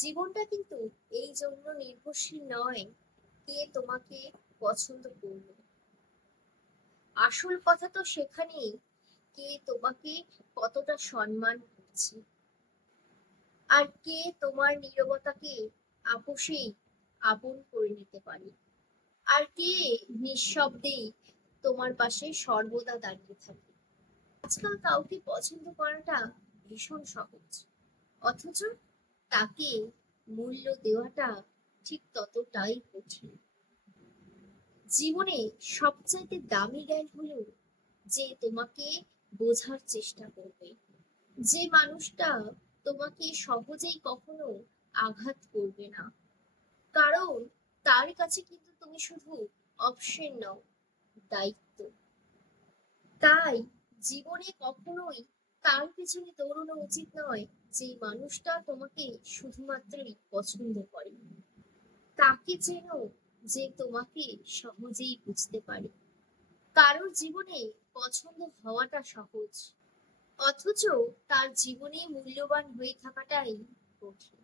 জীবনটা কিন্তু এই জন্য নির্ভরশীল নয় কে তোমাকে পছন্দ করবে। আসল কথা তো সেখানেই, কে তোমাকে কতটা সম্মান করছে, আর কে তোমার নীরবতাকে আপোষেই আপন করে নিতে পারে, আর কে নিঃশব্দেই তোমার পাশে সর্বদা দাঁড়িয়ে থাকে। আজকাল কাউকে পছন্দ করাটা ভীষণ সহজ, অথচ তাকে মূল্য দেওয়াটা ঠিক ততটাই কঠিন। জীবনে সবচাইতে দামি জ্ঞান হলো যে তোমাকে বোঝার চেষ্টা করবে, যে মানুষটা তোমাকে সহজেই কখনো আঘাত করবে না, কারণ তার কাছে কিন্তু তুমি শুধু অপশন নও, দায়িত্ব। তাই জীবনে কখনোই তার পেছনে দৌড়ানো উচিত নয় যে মানুষটা তোমাকে শুধুমাত্রই পছন্দ করে। তাকে চেনো যে তোমাকে সহজেই বুঝতে পারে। কারোর জীবনে পছন্দ হওয়াটা সহজ, অথচ তার জীবনে মূল্যবান হয়ে থাকাটাই কঠিন।